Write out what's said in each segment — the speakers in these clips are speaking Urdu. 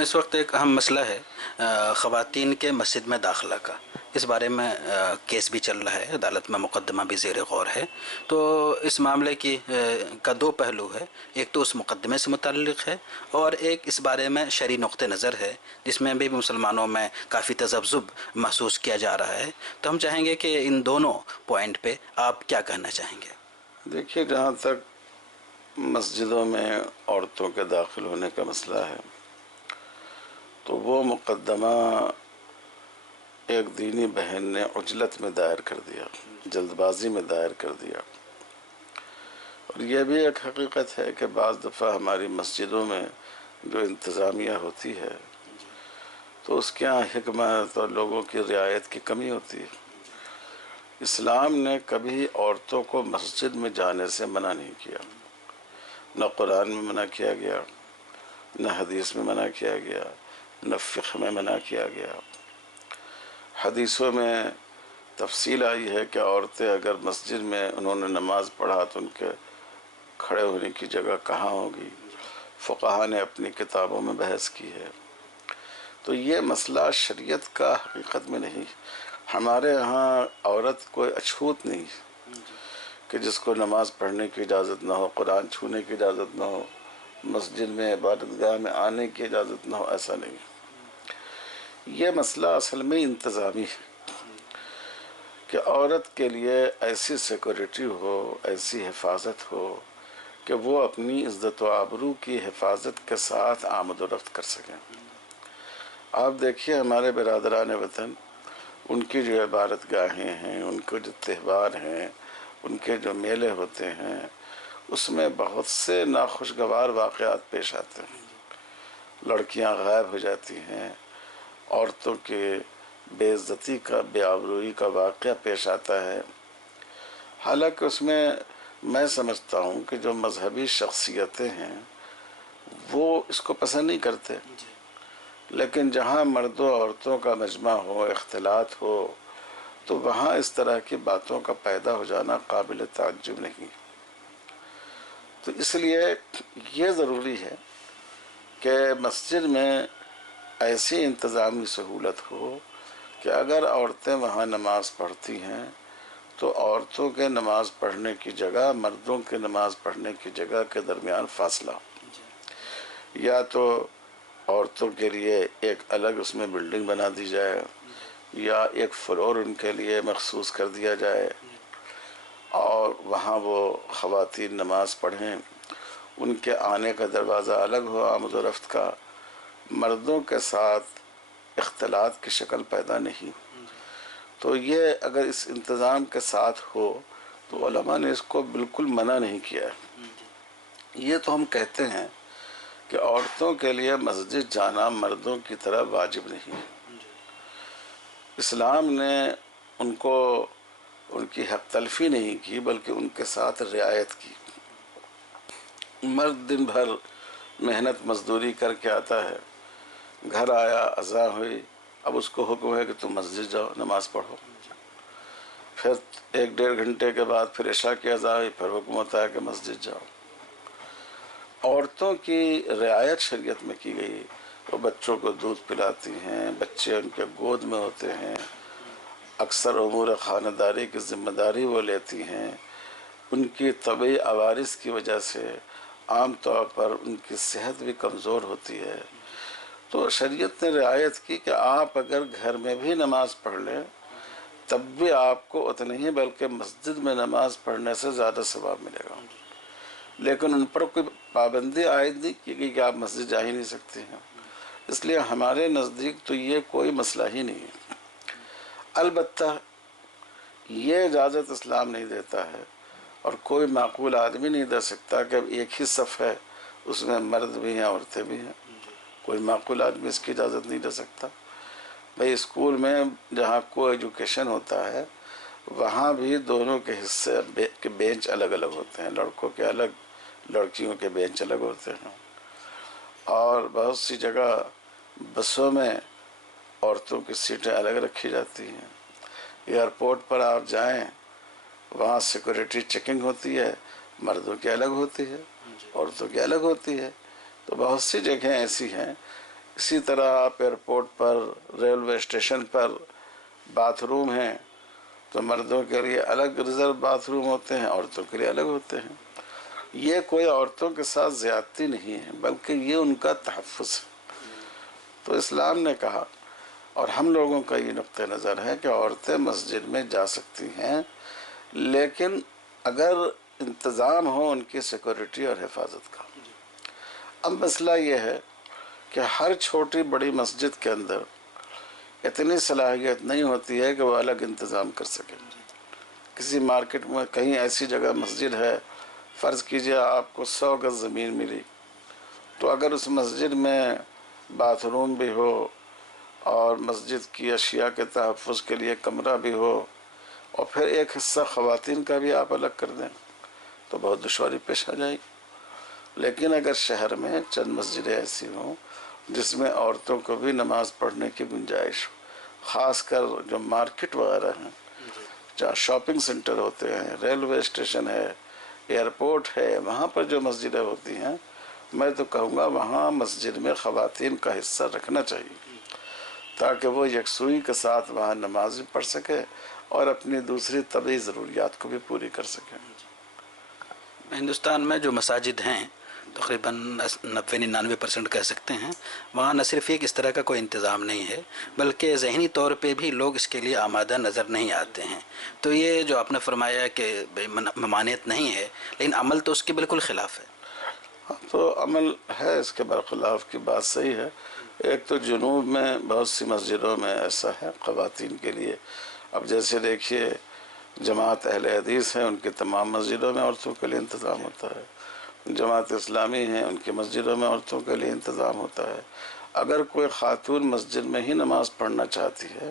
اس وقت ایک اہم مسئلہ ہے خواتین کے مسجد میں داخلہ کا. اس بارے میں کیس بھی چل رہا ہے، عدالت میں مقدمہ بھی زیر غور ہے. تو اس معاملے کا دو پہلو ہے، ایک تو اس مقدمے سے متعلق ہے اور ایک اس بارے میں شرعی نقطہ نظر ہے جس میں بھی مسلمانوں میں کافی تذبذب محسوس کیا جا رہا ہے. تو ہم چاہیں گے کہ ان دونوں پوائنٹ پہ آپ کیا کہنا چاہیں گے؟ دیکھیے، جہاں تک مسجدوں میں عورتوں کے داخل ہونے کا مسئلہ ہے تو وہ مقدمہ ایک دینی بہن نے عجلت میں دائر کر دیا، جلد بازی میں دائر کر دیا. اور یہ بھی ایک حقیقت ہے کہ بعض دفعہ ہماری مسجدوں میں جو انتظامیہ ہوتی ہے تو اس کے یہاں حکمت اور لوگوں کی رعایت کی کمی ہوتی ہے. اسلام نے کبھی عورتوں کو مسجد میں جانے سے منع نہیں کیا، نہ قرآن میں منع کیا گیا، نہ حدیث میں منع کیا گیا، نہ فقہ میں منع کیا گیا. حدیثوں میں تفصیل آئی ہے کہ عورتیں اگر مسجد میں انہوں نے نماز پڑھا تو ان کے کھڑے ہونے کی جگہ کہاں ہوگی. فقہا نے اپنی کتابوں میں بحث کی ہے. تو یہ مسئلہ شریعت کا حقیقت میں نہیں. ہمارے ہاں عورت کوئی اچھوت نہیں کہ جس کو نماز پڑھنے کی اجازت نہ ہو، قرآن چھونے کی اجازت نہ ہو، مسجد میں عبادت گاہ میں آنے کی اجازت نہ ہو. ایسا نہیں. یہ مسئلہ اصل میں انتظامی ہے کہ عورت کے لیے ایسی سیکورٹی ہو، ایسی حفاظت ہو کہ وہ اپنی عزت و آبرو کی حفاظت کے ساتھ آمد و رفت کر سکیں. آپ دیکھیے ہمارے برادران وطن، ان کی جو عبادت گاہیں ہیں، ان کے جو تہوار ہیں، ان کے جو میلے ہوتے ہیں، اس میں بہت سے ناخوشگوار واقعات پیش آتے ہیں. لڑکیاں غائب ہو جاتی ہیں، عورتوں کے بے عزتی کا، بے آبروئی کا واقعہ پیش آتا ہے. حالانکہ اس میں سمجھتا ہوں کہ جو مذہبی شخصیتیں ہیں وہ اس کو پسند نہیں کرتے، لیکن جہاں مرد و عورتوں کا مجمع ہو، اختلاط ہو، تو وہاں اس طرح کی باتوں کا پیدا ہو جانا قابل تعجب نہیں. تو اس لیے یہ ضروری ہے کہ مسجد میں ایسی انتظامی سہولت ہو کہ اگر عورتیں وہاں نماز پڑھتی ہیں تو عورتوں کے نماز پڑھنے کی جگہ، مردوں کے نماز پڑھنے کی جگہ کے درمیان فاصلہ، یا تو عورتوں کے لیے ایک الگ اس میں بلڈنگ بنا دی جائے، یا ایک فلور ان کے لیے مخصوص کر دیا جائے اور وہاں وہ خواتین نماز پڑھیں. ان کے آنے کا دروازہ الگ ہو، آمد و رفت کا. مردوں کے ساتھ اختلاط کی شکل پیدا نہیں. تو یہ اگر اس انتظام کے ساتھ ہو تو علماء نے اس کو بالکل منع نہیں کیا ہے. یہ تو ہم کہتے ہیں کہ عورتوں کے لیے مسجد جانا مردوں کی طرح واجب نہیں. اسلام نے ان کو ان کی حق تلفی نہیں کی، بلکہ ان کے ساتھ رعایت کی. مرد دن بھر محنت مزدوری کر کے آتا ہے، گھر آیا، اذان ہوئی، اب اس کو حکم ہے کہ تم مسجد جاؤ، نماز پڑھو. پھر 1-1.5 گھنٹے کے بعد پھر عشاء کی اذان ہوئی، پھر حکم ہوتا ہے کہ مسجد جاؤ. عورتوں کی رعایت شریعت میں کی گئی. وہ بچوں کو دودھ پلاتی ہیں، بچے ان کے گود میں ہوتے ہیں، اکثر امور خانہ داری کی ذمہ داری وہ لیتی ہیں. ان کی طبعی عوارض کی وجہ سے عام طور پر ان کی صحت بھی کمزور ہوتی ہے. تو شریعت نے رعایت کی کہ آپ اگر گھر میں بھی نماز پڑھ لیں تب بھی آپ کو اتنا ہی بلکہ مسجد میں نماز پڑھنے سے زیادہ ثواب ملے گا. لیکن ان پر کوئی پابندی عائد نہیں کی گئی کہ آپ مسجد جا ہی نہیں سکتے ہیں. اس لیے ہمارے نزدیک تو یہ کوئی مسئلہ ہی نہیں ہے. البتہ یہ اجازت اسلام نہیں دیتا ہے اور کوئی معقول آدمی نہیں دے سکتا کہ ایک ہی صف ہے، اس میں مرد بھی ہیں عورتیں بھی ہیں. کوئی معقول آدمی اس کی اجازت نہیں دے سکتا. بھئی اسکول میں جہاں کو ایجوکیشن ہوتا ہے وہاں بھی دونوں کے حصے کے بینچ الگ الگ ہوتے ہیں، لڑکوں کے الگ، لڑکیوں کے بینچ الگ ہوتے ہیں. اور بہت سی جگہ بسوں میں عورتوں کی سیٹیں الگ رکھی جاتی ہیں. ایئرپورٹ پر آپ جائیں وہاں سیکورٹی چیکنگ ہوتی ہے، مردوں کی الگ ہوتی ہے، عورتوں کی الگ ہوتی ہے. تو بہت سی جگہیں ایسی ہیں اسی طرح آپ ایئرپورٹ پر، ریلوے اسٹیشن پر باتھ روم ہیں تو مردوں کے لیے الگ ریزرو باتھ روم ہوتے ہیں، عورتوں کے لیے الگ ہوتے ہیں۔ یہ کوئی عورتوں کے ساتھ زیادتی نہیں ہے، بلکہ یہ ان کا تحفظ ہے۔ تو اسلام نے کہا، اور ہم لوگوں کا یہ نقطہ نظر ہے کہ عورتیں مسجد میں جا سکتی ہیں، لیکن اگر انتظام ہو ان کی سیکورٹی اور حفاظت کا۔ اب مسئلہ یہ ہے کہ ہر چھوٹی بڑی مسجد کے اندر اتنی صلاحیت نہیں ہوتی ہے کہ وہ الگ انتظام کر سکے۔ کسی مارکیٹ میں کہیں ایسی جگہ مسجد ہے، فرض کیجئے آپ کو 100 گز زمین ملی، تو اگر اس مسجد میں باتھ روم بھی ہو اور مسجد کی اشیاء کے تحفظ کے لیے کمرہ بھی ہو، اور پھر ایک حصہ خواتین کا بھی آپ الگ کر دیں تو بہت دشواری پیش آ جائے گی۔ لیکن اگر شہر میں چند مسجدیں ایسی ہوں جس میں عورتوں کو بھی نماز پڑھنے کی گنجائش ہو، خاص کر جو مارکیٹ وغیرہ ہیں، جہاں شاپنگ سینٹر ہوتے ہیں، ریلوے اسٹیشن ہے، ایئرپورٹ ہے، وہاں پر جو مسجدیں ہوتی ہیں، میں تو کہوں گا وہاں مسجد میں خواتین کا حصہ رکھنا چاہیے تاکہ وہ یکسوئی کے ساتھ وہاں نماز بھی پڑھ سکے اور اپنی دوسری طبعی ضروریات کو بھی پوری کر سکیں۔ ہندوستان میں جو مساجد ہیں تقریباً 90-99% کہہ سکتے ہیں، وہاں نہ صرف ایک اس طرح کا کوئی انتظام نہیں ہے، بلکہ ذہنی طور پہ بھی لوگ اس کے لیے آمادہ نظر نہیں آتے ہیں۔ تو یہ جو آپ نے فرمایا کہ ممانعت نہیں ہے، لیکن عمل تو اس کے بالکل خلاف ہے۔ تو عمل ہے اس کے برخلاف کی بات صحیح ہے۔ ایک تو جنوب میں بہت سی مسجدوں میں ایسا ہے خواتین کے لیے۔ اب جیسے دیکھیے جماعت اہل حدیث ہیں، ان کی تمام مسجدوں میں عورتوں کے لیے انتظام ہوتا ہے۔ جماعت اسلامی ہیں، ان کی مسجدوں میں عورتوں کے لیے انتظام ہوتا ہے۔ اگر کوئی خاتون مسجد میں ہی نماز پڑھنا چاہتی ہے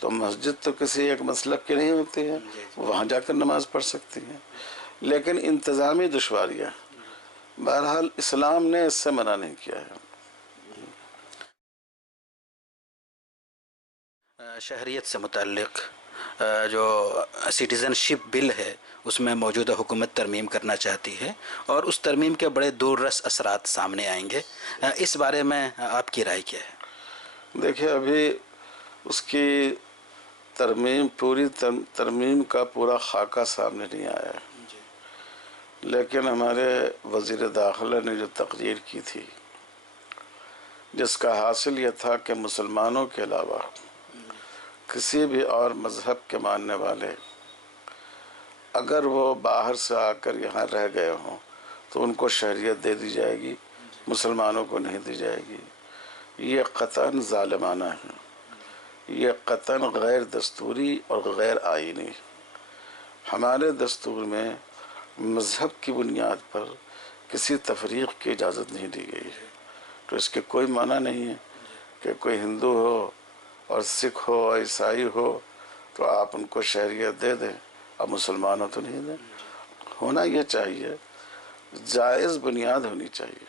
تو مسجد تو کسی ایک مسلک کی نہیں ہوتی ہے، وہاں جا کر نماز پڑھ سکتی ہیں، لیکن انتظامی دشواریاں، بہرحال اسلام نے اس سے منع نہیں کیا ہے۔ شہریت سے متعلق جو سٹیزن شپ بل ہے اس میں موجودہ حکومت ترمیم کرنا چاہتی ہے، اور اس ترمیم کے بڑے دور رس اثرات سامنے آئیں گے، اس بارے میں آپ کی رائے کیا ہے؟ دیکھیں ابھی اس کی پوری ترمیم کا پورا خاکہ سامنے نہیں آیا ہے، لیکن ہمارے وزیر داخلہ نے جو تقریر کی تھی جس کا حاصل یہ تھا کہ مسلمانوں کے علاوہ کسی بھی اور مذہب کے ماننے والے اگر وہ باہر سے آ کر یہاں رہ گئے ہوں تو ان کو شہریت دے دی جائے گی، مسلمانوں کو نہیں دی جائے گی۔ یہ قطعاً ظالمانہ ہے، یہ قطعاً غیر دستوری اور غیر آئینی۔ ہمارے دستور میں مذہب کی بنیاد پر کسی تفریق کی اجازت نہیں دی گئی ہے، تو اس کے کوئی معنی نہیں ہے کہ کوئی ہندو ہو اور سکھ ہو اور عیسائی ہو تو آپ ان کو شہریت دے دیں اور مسلمانوں تو نہیں دیں۔ ہونا یہ چاہیے، جائز بنیاد ہونی چاہیے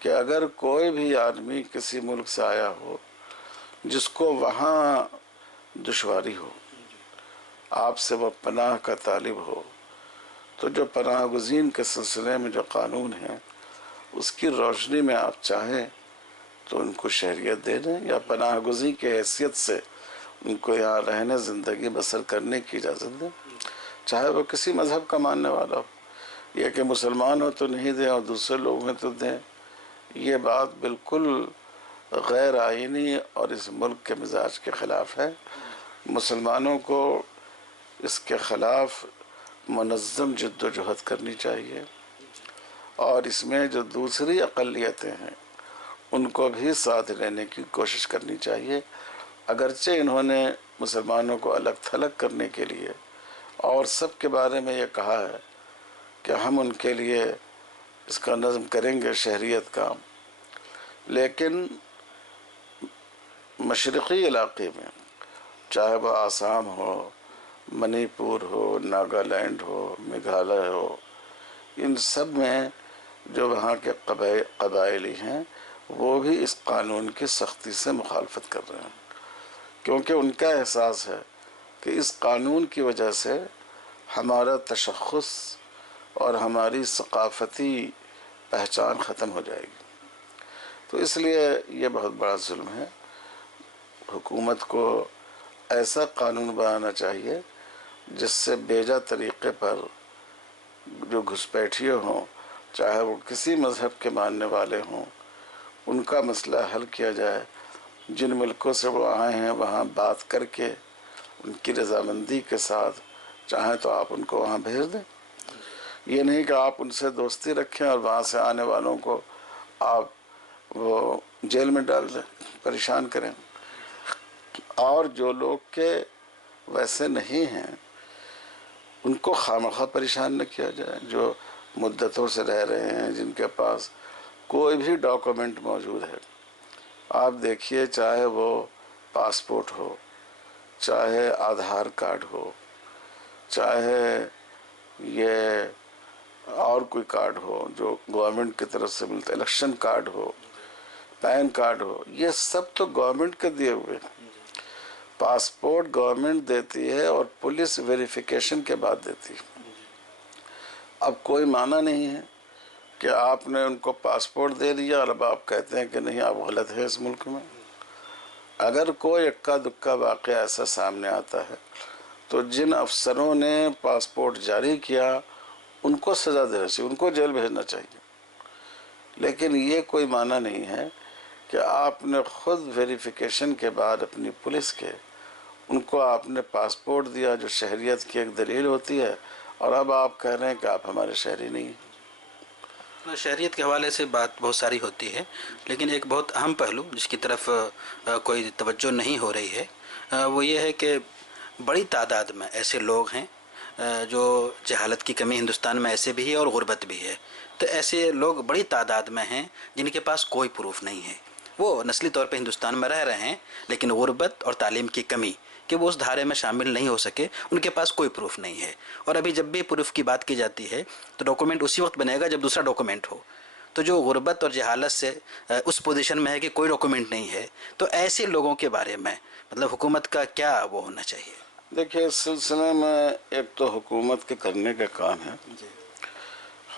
کہ اگر کوئی بھی آدمی کسی ملک سے آیا ہو جس کو وہاں دشواری ہو، آپ سے وہ پناہ کا طالب ہو، تو جو پناہ گزین کے سلسلے میں جو قانون ہے اس کی روشنی میں آپ چاہیں تو ان کو شہریت دے دیں، یا پناہ گزین کی حیثیت سے ان کو یہاں رہنے زندگی بسر کرنے کی اجازت دیں، چاہے وہ کسی مذہب کا ماننے والا ہو۔ یہ کہ مسلمان ہو تو نہیں دیں اور دوسرے لوگ ہیں تو دیں، یہ بات بالکل غیر آئینی اور اس ملک کے مزاج کے خلاف ہے۔ مسلمانوں کو اس کے خلاف منظم جد و جہد کرنی چاہیے، اور اس میں جو دوسری اقلیتیں ہیں ان کو بھی ساتھ لینے کی کوشش کرنی چاہیے۔ اگرچہ انہوں نے مسلمانوں کو الگ تھلگ کرنے کے لیے اور سب کے بارے میں یہ کہا ہے کہ ہم ان کے لیے اس کا نظم کریں گے شہریت کا، لیکن مشرقی علاقے میں چاہے وہ آسام ہو، منی پور ہو، ناگالینڈ ہو، میگھالیہ ہو، ان سب میں جو وہاں کے قبائلی ہیں وہ بھی اس قانون کی سختی سے مخالفت کر رہے ہیں، کیونکہ ان کا احساس ہے کہ اس قانون کی وجہ سے ہمارا تشخص اور ہماری ثقافتی پہچان ختم ہو جائے گی۔ تو اس لیے یہ بہت بڑا ظلم ہے. حکومت کو ایسا قانون بنانا چاہیے جس سے بیجا طریقے پر جو گھسپیٹھیے ہوں، چاہے وہ کسی مذہب کے ماننے والے ہوں، ان کا مسئلہ حل کیا جائے. جن ملکوں سے وہ آئے ہیں وہاں بات کر کے ان کی رضامندی کے ساتھ چاہیں تو آپ ان کو وہاں بھیج دیں. یہ نہیں کہ آپ ان سے دوستی رکھیں اور وہاں سے آنے والوں کو آپ وہ جیل میں ڈال دیں، پریشان کریں. اور جو لوگ کے ویسے نہیں ہیں ان کو خواہ پریشان نہ کیا جائے. جو مدتوں سے رہ رہے ہیں، جن کے پاس کوئی بھی ڈاکومنٹ موجود ہے، آپ دیکھیے چاہے وہ پاسپورٹ ہو، چاہے آدھار کارڈ ہو، چاہے یہ اور کوئی کارڈ ہو جو گورنمنٹ کی طرف سے ملتا ہے، الیکشن کارڈ ہو، پین کارڈ ہو، یہ سب تو گورنمنٹ کے دیے ہوئے ہیں. پاسپورٹ گورنمنٹ دیتی ہے اور پولیس ویریفیکیشن کے بعد دیتی ہے. اب کوئی معنی نہیں ہے کہ آپ نے ان کو پاسپورٹ دے دیا اور اب آپ کہتے ہیں کہ نہیں آپ غلط ہیں اس ملک میں. اگر کوئی اکا دکا واقعہ ایسا سامنے آتا ہے تو جن افسروں نے پاسپورٹ جاری کیا ان کو سزا دینا چاہیے، ان کو جیل بھیجنا چاہیے. لیکن یہ کوئی معنی نہیں ہے کہ آپ نے خود ویریفیکیشن کے بعد اپنی پولیس کے ان کو آپ نے پاسپورٹ دیا جو شہریت کی ایک دلیل ہوتی ہے، اور اب آپ کہہ رہے ہیں کہ آپ ہمارے شہری نہیں ہیں. شہریت کے حوالے سے بات بہت ساری ہوتی ہے، لیکن ایک بہت اہم پہلو جس کی طرف کوئی توجہ نہیں ہو رہی ہے وہ یہ ہے کہ بڑی تعداد میں ایسے لوگ ہیں جو جہالت کی کمی ہندوستان میں ایسے بھی ہے اور غربت بھی ہے. تو ایسے لوگ بڑی تعداد میں ہیں جن کے پاس کوئی پروف نہیں ہے. وہ نسلی طور پہ ہندوستان میں رہ رہے ہیں لیکن غربت اور تعلیم کی کمی کہ وہ اس دھارے میں شامل نہیں ہو سکے، ان کے پاس کوئی پروف نہیں ہے. اور ابھی جب بھی پروف کی بات کی جاتی ہے تو ڈاکومنٹ اسی وقت بنے گا جب دوسرا ڈاکومنٹ ہو. تو جو غربت اور جہالت سے اس پوزیشن میں ہے کہ کوئی ڈاکومنٹ نہیں ہے، تو ایسے لوگوں کے بارے میں مطلب حکومت کا کیا وہ ہونا چاہیے؟ دیکھیے اس سلسلے میں ایک تو حکومت کے کرنے کا کام ہے.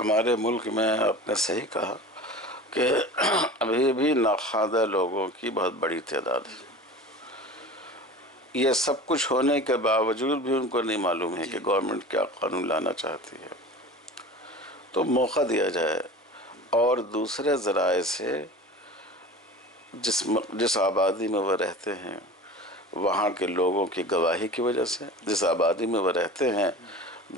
ہمارے ملک میں آپ نے صحیح کہا کہ ابھی بھی ناخواندہ لوگوں کی بہت بڑی تعداد ہے. یہ سب کچھ ہونے کے باوجود بھی ان کو نہیں معلوم ہے کہ گورنمنٹ کیا قانون لانا چاہتی ہے. تو موقع دیا جائے اور دوسرے ذرائع سے جس آبادی میں وہ رہتے ہیں وہاں کے لوگوں کی گواہی کی وجہ سے، جس آبادی میں وہ رہتے ہیں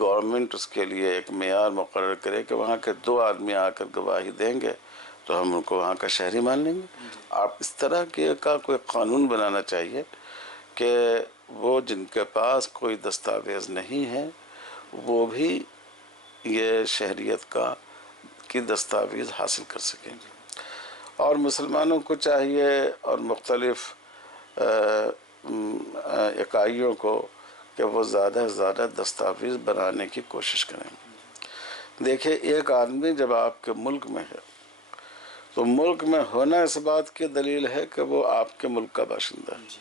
گورنمنٹ اس کے لیے ایک معیار مقرر کرے کہ وہاں کے 2 آدمی آ کر گواہی دیں گے تو ہم ان کو وہاں کا شہری مان لیں گے. آپ اس طرح کا کوئی قانون بنانا چاہیے کہ وہ جن کے پاس کوئی دستاویز نہیں ہے وہ بھی یہ شہریت کی دستاویز حاصل کر سکیں. اور مسلمانوں کو چاہیے اور مختلف اکائیوں کو کہ وہ زیادہ سے زیادہ دستاویز بنانے کی کوشش کریں. دیکھیں ایک آدمی جب آپ کے ملک میں ہے تو ملک میں ہونا اس بات کی دلیل ہے کہ وہ آپ کے ملک کا باشندہ ہے.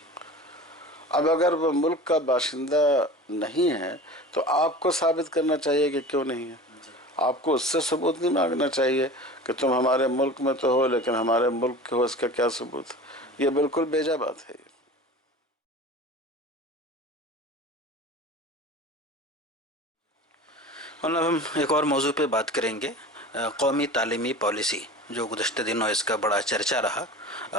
اب اگر وہ ملک کا باشندہ نہیں ہے تو آپ کو ثابت کرنا چاہیے کہ کیوں نہیں ہے. آپ کو اس سے ثبوت نہیں مانگنا چاہیے کہ تم ہمارے ملک میں تو ہو لیکن ہمارے ملک کے ہو اس کا کیا ثبوت. یہ بالکل بیجا بات ہے. مطلب ہم ایک اور موضوع پہ بات کریں گے، قومی تعلیمی پالیسی جو گزشتہ دنوں اس کا بڑا چرچا رہا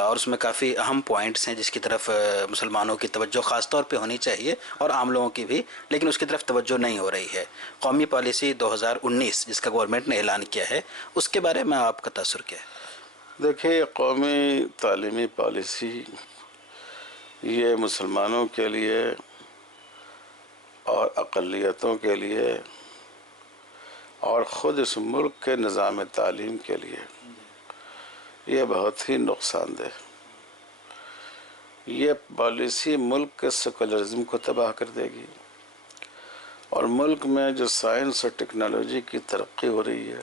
اور اس میں کافی اہم پوائنٹس ہیں جس کی طرف مسلمانوں کی توجہ خاص طور پہ ہونی چاہیے اور عام لوگوں کی بھی، لیکن اس کی طرف توجہ نہیں ہو رہی ہے. قومی پالیسی 2019 جس کا گورنمنٹ نے اعلان کیا ہے، اس کے بارے میں آپ کا تاثر کیا ہے؟ دیکھیے قومی تعلیمی پالیسی یہ مسلمانوں کے لیے اور اقلیتوں کے لیے اور خود اس ملک کے نظام تعلیم کے لیے یہ بہت ہی نقصان دہ. یہ پالیسی ملک کے سیکولرزم کو تباہ کر دے گی اور ملک میں جو سائنس اور ٹیکنالوجی کی ترقی ہو رہی ہے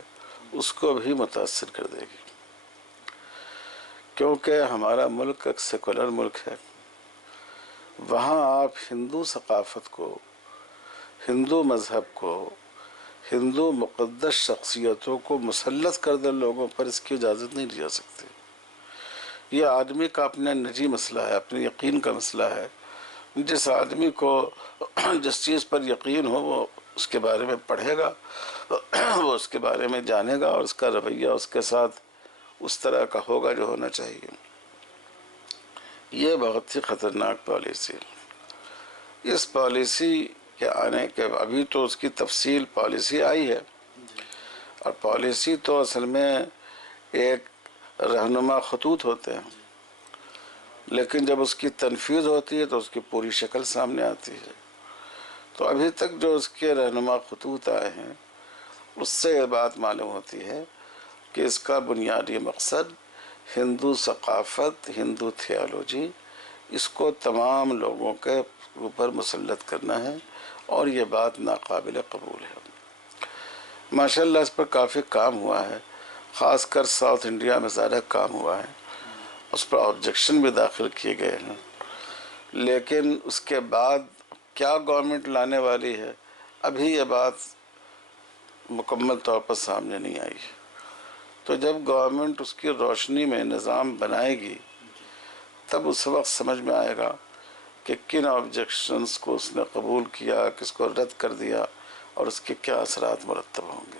اس کو بھی متاثر کر دے گی. کیونکہ ہمارا ملک ایک سیکولر ملک ہے. وہاں آپ ہندو ثقافت کو، ہندو مذہب کو، ہندو مقدس شخصیتوں کو مسلط کردہ لوگوں پر اس کی اجازت نہیں دی جا سکتی. یہ آدمی کا اپنا نجی مسئلہ ہے، اپنے یقین کا مسئلہ ہے۔ جس آدمی کو جس چیز پر یقین ہو وہ اس کے بارے میں پڑھے گا، وہ اس کے بارے میں جانے گا، اور اس کا رویہ اس کے ساتھ اس طرح کا ہوگا جو ہونا چاہیے۔ یہ بہت ہی خطرناک پالیسی ہے۔ اس پالیسی کے آنے کے ابھی تو اس کی تفصیل پالیسی آئی ہے، اور پالیسی تو اصل میں ایک رہنما خطوط ہوتے ہیں، لیکن جب اس کی تنفیذ ہوتی ہے تو اس کی پوری شکل سامنے آتی ہے۔ تو ابھی تک جو اس کے رہنما خطوط آئے ہیں اس سے یہ بات معلوم ہوتی ہے کہ اس کا بنیادی مقصد ہندو ثقافت، ہندو تھیالوجی، اس کو تمام لوگوں کے اوپر مسلط کرنا ہے، اور یہ بات ناقابل قبول ہے۔ ماشاءاللہ اس پر کافی کام ہوا ہے، خاص کر ساؤتھ انڈیا میں زیادہ کام ہوا ہے، اس پر آبجیکشن بھی داخل کیے گئے ہیں، لیکن اس کے بعد کیا گورنمنٹ لانے والی ہے ابھی یہ بات مکمل طور پر سامنے نہیں آئی ہے۔ تو جب گورنمنٹ اس کی روشنی میں نظام بنائے گی تب اس وقت سمجھ میں آئے گا کہ کن آبجیکشنز کو اس نے قبول کیا، کس کو رد کر دیا، اور اس کے کیا اثرات مرتب ہوں گے۔